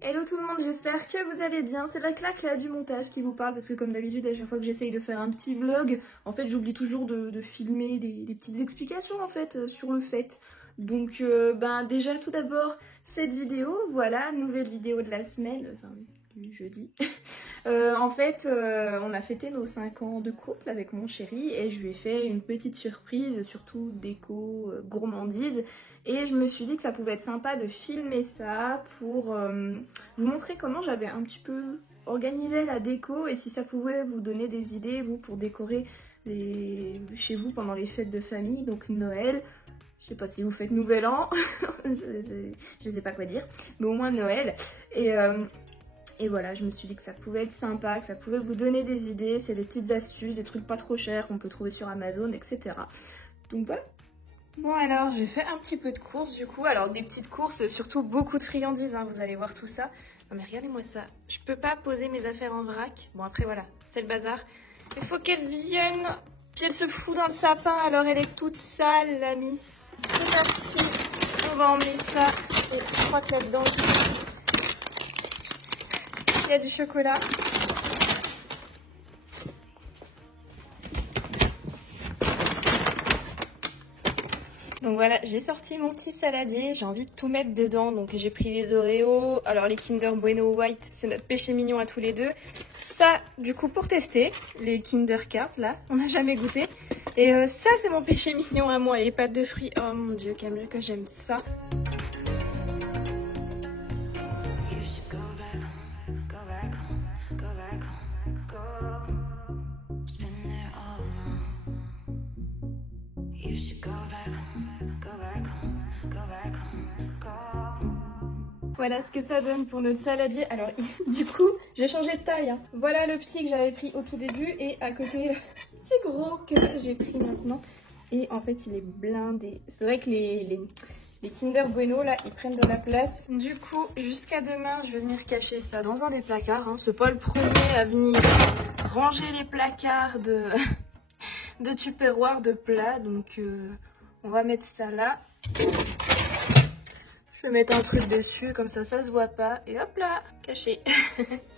Hello tout le monde, j'espère que vous allez bien. C'est la claque là du montage qui vous parle parce que comme d'habitude à chaque fois que j'essaye de faire un petit vlog, en fait j'oublie toujours de filmer des petites explications en fait sur le fait. Donc déjà tout d'abord cette vidéo, voilà, nouvelle vidéo de la semaine, enfin du jeudi. On a fêté nos 5 ans de couple avec mon chéri et je lui ai fait une petite surprise, surtout déco, gourmandise. Et je me suis dit que ça pouvait être sympa de filmer ça pour vous montrer comment j'avais un petit peu organisé la déco et si ça pouvait vous donner des idées, vous, pour décorer chez vous pendant les fêtes de famille, donc Noël. Je sais pas si vous faites Nouvel An, je sais pas quoi dire, mais au moins Noël. Et voilà, je me suis dit que ça pouvait être sympa, que ça pouvait vous donner des idées. C'est des petites astuces, des trucs pas trop chers qu'on peut trouver sur Amazon, etc. Donc voilà. Bon alors, j'ai fait un petit peu de courses du coup. Alors des petites courses, surtout beaucoup de friandises, hein, vous allez voir tout ça. Non mais regardez-moi ça, je peux pas poser mes affaires en vrac. Bon après voilà, c'est le bazar. Il faut qu'elle vienne. Puis elle se fout dans le sapin, alors elle est toute sale la miss. C'est parti, on va emmener ça. Et je crois que là-dedans, il y a du chocolat. Donc voilà, j'ai sorti mon petit saladier, j'ai envie de tout mettre dedans. Donc j'ai pris les Oreos, alors les Kinder Bueno White, c'est notre péché mignon à tous les deux. Ça, du coup, pour tester, les Kinder Cards, là, on n'a jamais goûté. Et ça, c'est mon péché mignon à moi, les pâtes de fruits. Oh mon dieu, Camille, que j'aime ça. Voilà ce que ça donne pour notre saladier. Alors du coup, j'ai changé de taille. Hein. Voilà le petit que j'avais pris au tout début et à côté le petit gros que j'ai pris maintenant. Et en fait, il est blindé. C'est vrai que les Kinder Bueno, là, ils prennent de la place. Du coup, jusqu'à demain, je vais venir cacher ça dans un des placards. Hein. C'est pas le premier à venir ranger les placards de tupperware de plats. Donc, on va mettre ça là. Je vais mettre un truc dessus, comme ça se voit pas. Et hop là, caché.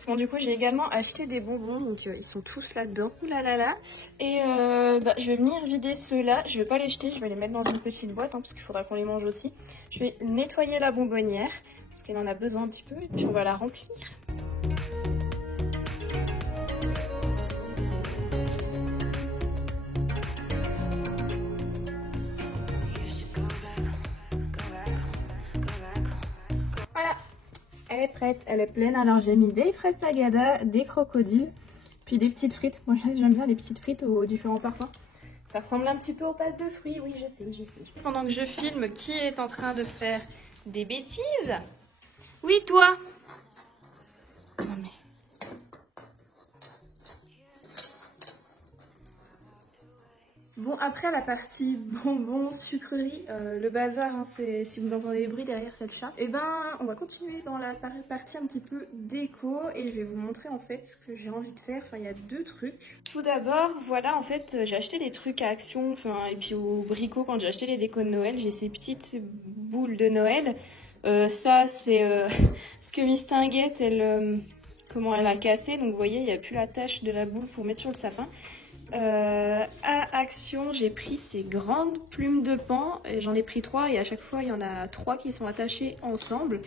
Bon, du coup, j'ai également acheté des bonbons, donc ils sont tous là-dedans. Ouh là là là. Et je vais venir vider ceux-là. Je vais pas les jeter, je vais les mettre dans une petite boîte, hein, parce qu'il faudra qu'on les mange aussi. Je vais nettoyer la bonbonnière, parce qu'elle en a besoin un petit peu, et puis on va la remplir. Voilà, elle est prête, elle est pleine. Alors j'ai mis des fraises sagada, des crocodiles, puis des petites frites. Moi j'aime bien les petites frites aux différents parfums. Ça ressemble un petit peu aux pâtes de fruits, oui je sais, je sais. Pendant que je filme, qui est en train de faire des bêtises? Oui toi. Non mais... Bon, après la partie bonbons, sucreries, le bazar, hein, c'est si vous entendez les bruits derrière, c'est le chat. Et ben, on va continuer dans la partie un petit peu déco et je vais vous montrer en fait ce que j'ai envie de faire. Enfin, il y a deux trucs. Tout d'abord, voilà, en fait, j'ai acheté des trucs à Action, enfin, et puis au Brico quand j'ai acheté les décos de Noël, j'ai ces petites boules de Noël. Ça, c'est ce que Miss Tinguette, comment elle a cassé. Donc, vous voyez, il n'y a plus la tache de la boule pour mettre sur le sapin. À Action, j'ai pris ces grandes plumes de pan et j'en ai pris 3 et à chaque fois il y en a 3 qui sont attachées ensemble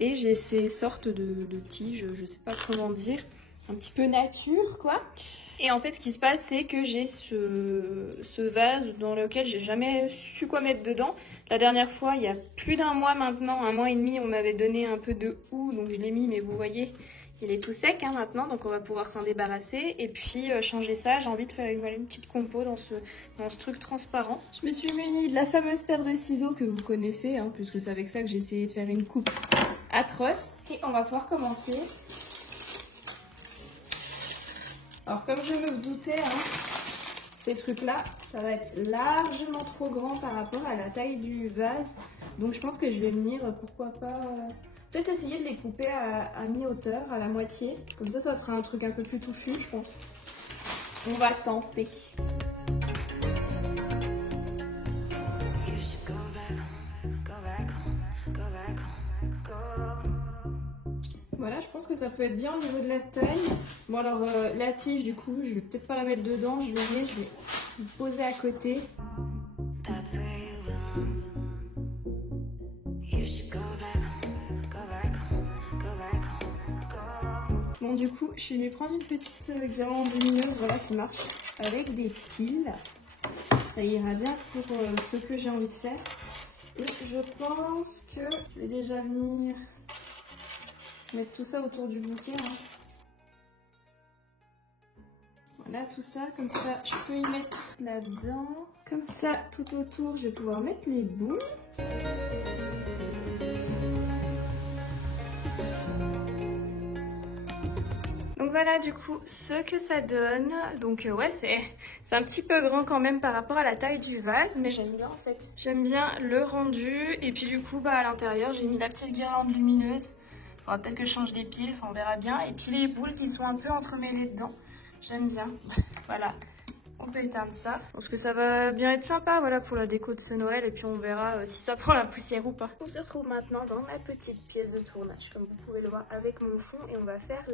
et j'ai ces sortes de tiges, je sais pas comment dire, un petit peu nature quoi. Et en fait ce qui se passe c'est que j'ai ce vase dans lequel j'ai jamais su quoi mettre dedans. La dernière fois, il y a plus d'un mois maintenant, 1 mois et demi, on m'avait donné un peu de houx donc je l'ai mis, mais vous voyez il est tout sec hein, maintenant, donc on va pouvoir s'en débarrasser. Et puis changer ça, j'ai envie de faire une petite compo dans ce truc transparent. Je me suis munie de la fameuse paire de ciseaux que vous connaissez, hein, puisque c'est avec ça que j'ai essayé de faire une coupe atroce. Et on va pouvoir commencer. Alors comme je me doutais, hein, ces trucs-là, ça va être largement trop grand par rapport à la taille du vase. Donc je pense que je vais venir, pourquoi pas... peut-être essayer de les couper à mi-hauteur, à la moitié. Comme ça fera un truc un peu plus touffu, je pense. On va tenter. Voilà, je pense que ça peut être bien au niveau de la taille. Bon alors la tige du coup, je vais peut-être pas la mettre dedans, je vais me poser à côté. Bon du coup, je vais prendre une petite guirlande lumineuse voilà, qui marche avec des piles. Ça ira bien pour ce que j'ai envie de faire. Et je pense que je vais déjà venir mettre tout ça autour du bouquet. Hein. Voilà, tout ça, comme ça, je peux y mettre là-dedans. Comme ça, tout autour, je vais pouvoir mettre les boules. Donc voilà du coup ce que ça donne. Donc ouais c'est un petit peu grand quand même par rapport à la taille du vase, mais j'aime bien en fait. J'aime bien le rendu et puis du coup bah à l'intérieur j'ai mis la petite guirlande lumineuse. Faudra peut-être que je change les piles, enfin on verra bien. Et puis les boules qui sont un peu entremêlées dedans. J'aime bien. Voilà. On peut éteindre ça. Je pense que ça va bien être sympa voilà, pour la déco de ce Noël et puis on verra si ça prend la poussière ou pas. On se retrouve maintenant dans ma petite pièce de tournage comme vous pouvez le voir avec mon fond et on va faire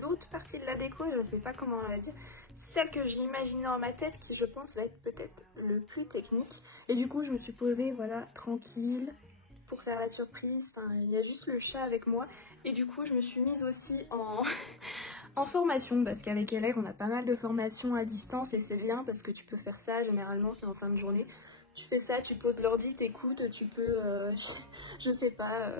l'autre partie de la déco, je ne sais pas comment on va dire, celle que j'ai imaginée dans ma tête qui je pense va être peut-être le plus technique. Et du coup je me suis posée voilà tranquille pour faire la surprise, enfin il y a juste le chat avec moi et du coup je me suis mise aussi en formation parce qu'avec LR on a pas mal de formations à distance et c'est bien parce que tu peux faire ça, généralement c'est en fin de journée. Tu fais ça, tu poses l'ordi, t'écoutes, tu peux, je sais pas,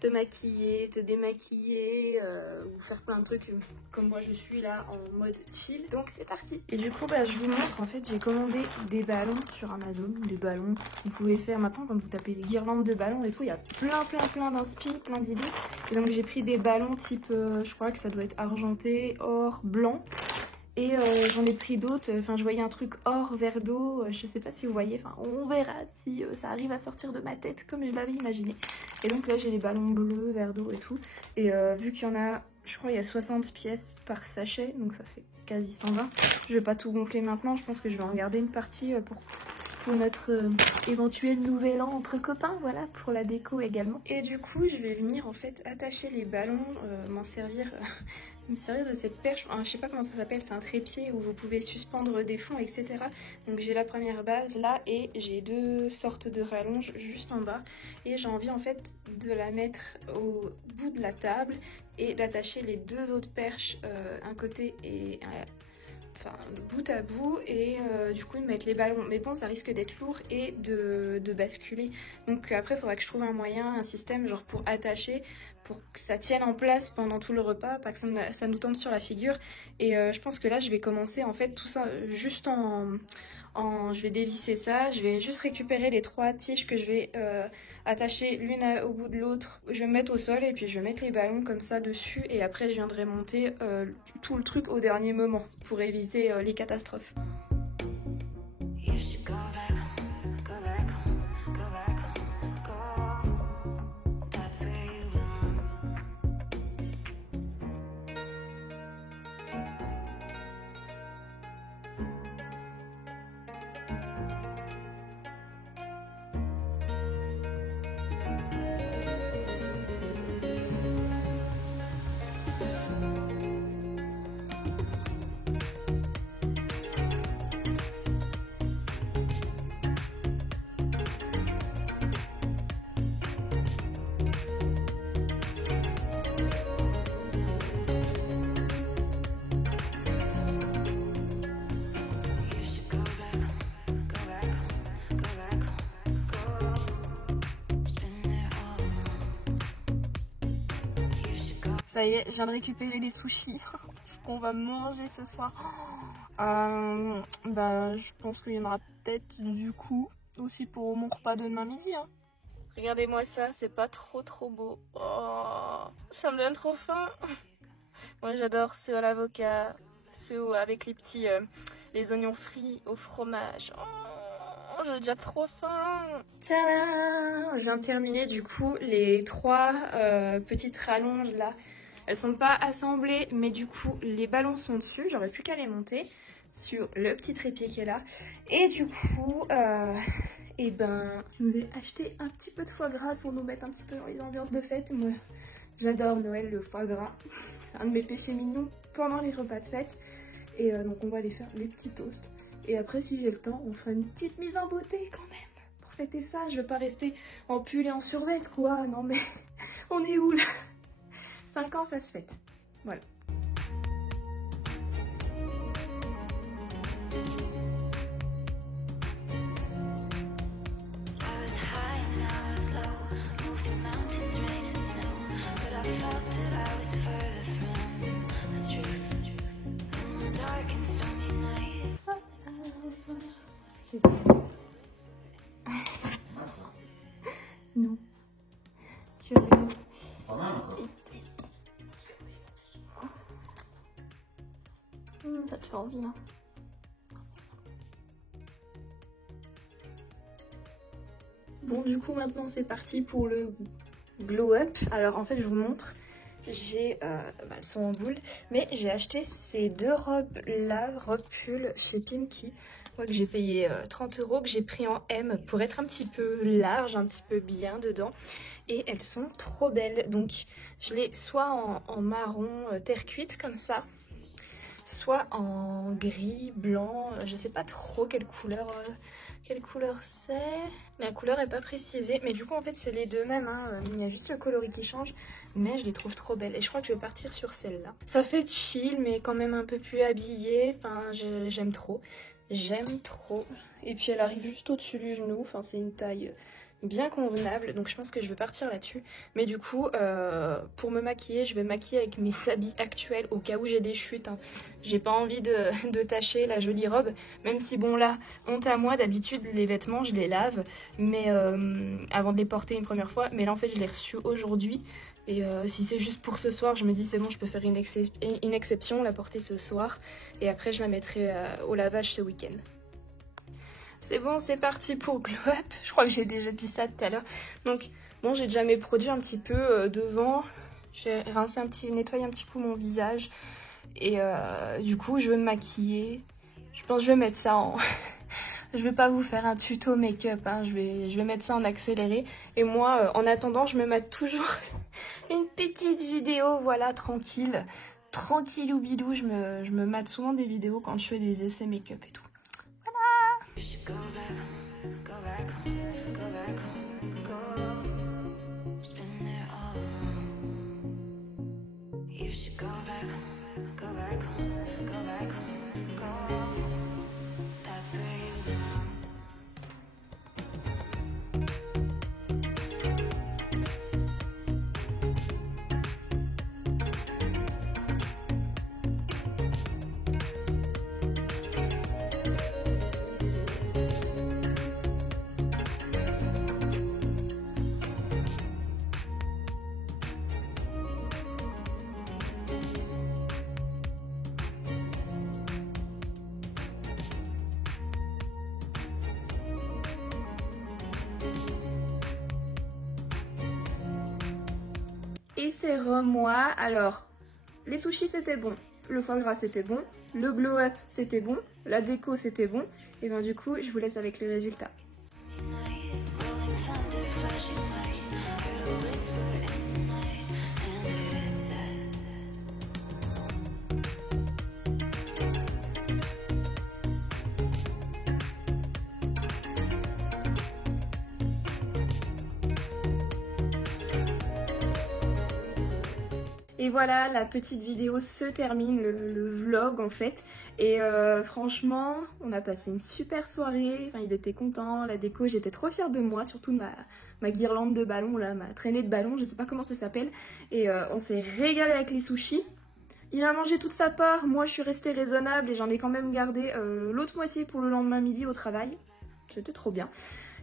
te maquiller, te démaquiller ou faire plein de trucs comme moi je suis là en mode chill. Donc c'est parti. Et du coup bah, je vous montre, en fait j'ai commandé des ballons sur Amazon, des ballons que vous pouvez faire maintenant quand vous tapez des guirlandes de ballons et tout, il y a plein d'inspi, plein d'idées. Et donc j'ai pris des ballons type, je crois que ça doit être argenté, or, blanc. Et j'en ai pris d'autres, enfin je voyais un truc or, verre d'eau, je sais pas si vous voyez, enfin on verra si ça arrive à sortir de ma tête comme je l'avais imaginé. Et donc là j'ai des ballons bleus, verre d'eau et tout, et vu qu'il y en a, je crois il y a 60 pièces par sachet, donc ça fait quasi 120. Je vais pas tout gonfler maintenant, je pense que je vais en garder une partie pour notre éventuel nouvel an entre copains, voilà, pour la déco également. Et du coup je vais venir en fait attacher les ballons, m'en servir... me servir de cette perche, enfin, je sais pas comment ça s'appelle, c'est un trépied où vous pouvez suspendre des fonds, etc. Donc j'ai la première base là et j'ai deux sortes de rallonges juste en bas. Et j'ai envie en fait de la mettre au bout de la table et d'attacher les deux autres perches un côté et enfin bout à bout et du coup de mettre les ballons. Mais bon ça risque d'être lourd et de basculer. Donc après il faudra que je trouve un moyen, un système genre pour attacher, pour que ça tienne en place pendant tout le repas, pas que ça nous tombe sur la figure. Et je pense que là je vais commencer en fait tout ça juste je vais dévisser ça, je vais juste récupérer les trois tiges que je vais attacher l'une au bout de l'autre. Je vais me mettre au sol et puis je vais mettre les ballons comme ça dessus et après je viendrai monter tout le truc au dernier moment pour éviter les catastrophes. Ça y est, je viens de récupérer les sushis. Ce qu'on va manger ce soir. Bah, je pense qu'il y en aura peut-être du coup aussi pour mon repas de demain midi. Hein. Regardez-moi ça, c'est pas trop beau. Oh, ça me donne trop faim. Moi j'adore ceux à l'avocat, ceux avec les petits, les oignons frits au fromage. Oh, j'ai déjà trop faim. Tadam! Je viens de terminer du coup les trois petites rallonges là. Elles sont pas assemblées, mais du coup les ballons sont dessus. J'aurais plus qu'à les monter sur le petit trépied qui est là. Et du coup, et ben, je vous ai acheté un petit peu de foie gras pour nous mettre un petit peu dans les ambiances de fête. Moi, J'adore Noël, le foie gras. C'est un de mes péchés mignons pendant les repas de fête. Et donc on va aller faire les petits toasts. Et après, si j'ai le temps, on fera une petite mise en beauté quand même. Pour fêter ça, je vais pas rester en pull et en survêt, quoi. Non mais, on est où là? 5 ans, ça se fête. Voilà. C'est bon. Non. Curieuse. Pas mal encore. Ça te fait envie, hein. Bon, du coup, maintenant c'est parti pour le glow up. Alors en fait, je vous montre. J'ai, elles sont en boule, mais j'ai acheté ces deux robes là, robe pull chez Pinky. Je crois que j'ai payé 30 €, que j'ai pris en M pour être un petit peu large, un petit peu bien dedans. Et elles sont trop belles. Donc je l'ai soit en marron terre cuite comme ça, soit en gris, blanc, je sais pas trop quelle couleur c'est. La couleur est pas précisée, mais du coup en fait c'est les deux mêmes, hein. Il y a juste le coloris qui change, mais je les trouve trop belles et je crois que je vais partir sur celle-là. Ça fait chill mais quand même un peu plus habillée, enfin j'aime trop, et puis elle arrive juste au-dessus du genou, enfin c'est une taille bien convenable, donc je pense que je vais partir là-dessus. Mais du coup, pour me maquiller, je vais maquiller avec mes habits actuels au cas où j'ai des chutes, hein. J'ai pas envie de tacher la jolie robe, même si bon là, honte à moi, d'habitude les vêtements je les lave, mais avant de les porter une première fois, mais là en fait je l'ai reçu aujourd'hui. Et si c'est juste pour ce soir, je me dis c'est bon, je peux faire une exception, la porter ce soir, et après je la mettrai au lavage ce week-end. C'est bon, c'est parti pour Glow Up. Je crois que j'ai déjà dit ça tout à l'heure. Donc, bon, j'ai déjà mes produits un petit peu devant. J'ai rincé nettoyé un petit coup mon visage. Et du coup, je vais me maquiller. Je pense que je vais mettre ça en... Je vais pas vous faire un tuto make-up, hein. Je vais mettre ça en accéléré. Et moi, en attendant, je me mate toujours une petite vidéo, voilà, tranquille. Tranquille ou bilou, je me mate souvent des vidéos quand je fais des essais make-up et tout. Et c'est moi. Alors, les sushis c'était bon, le foie gras c'était bon, le glow up c'était bon, la déco c'était bon. Et bien du coup, je vous laisse avec les résultats. Et voilà, la petite vidéo se termine, le vlog en fait. Et franchement, on a passé une super soirée, enfin, il était content, la déco, j'étais trop fière de moi, surtout de ma guirlande de ballon, là, ma traînée de ballon, je sais pas comment ça s'appelle. Et on s'est régalé avec les sushis. Il a mangé toute sa part, moi je suis restée raisonnable et j'en ai quand même gardé l'autre moitié pour le lendemain midi au travail. C'était trop bien.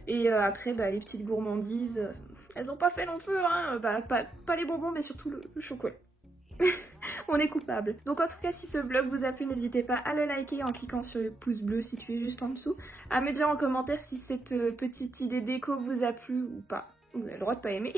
Et après, bah, les petites gourmandises, elles ont pas fait long feu, hein. Pas les bonbons, mais surtout le chocolat. On est coupable. Donc en tout cas, si ce vlog vous a plu, n'hésitez pas à le liker en cliquant sur le pouce bleu situé juste en dessous, à me dire en commentaire si cette petite idée déco vous a plu ou pas. Vous avez le droit de pas aimer.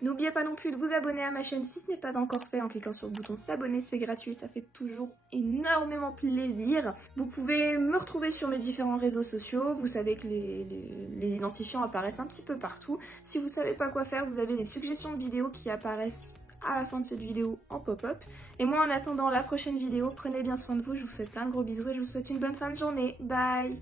N'oubliez pas non plus de vous abonner à ma chaîne si ce n'est pas encore fait en cliquant sur le bouton s'abonner, c'est gratuit, ça fait toujours énormément plaisir. Vous pouvez me retrouver sur mes différents réseaux sociaux, vous savez que les identifiants apparaissent un petit peu partout. Si vous savez pas quoi faire, vous avez des suggestions de vidéos qui apparaissent à la fin de cette vidéo en pop-up. Et moi en attendant la prochaine vidéo, prenez bien soin de vous, je vous fais plein de gros bisous et je vous souhaite une bonne fin de journée. Bye!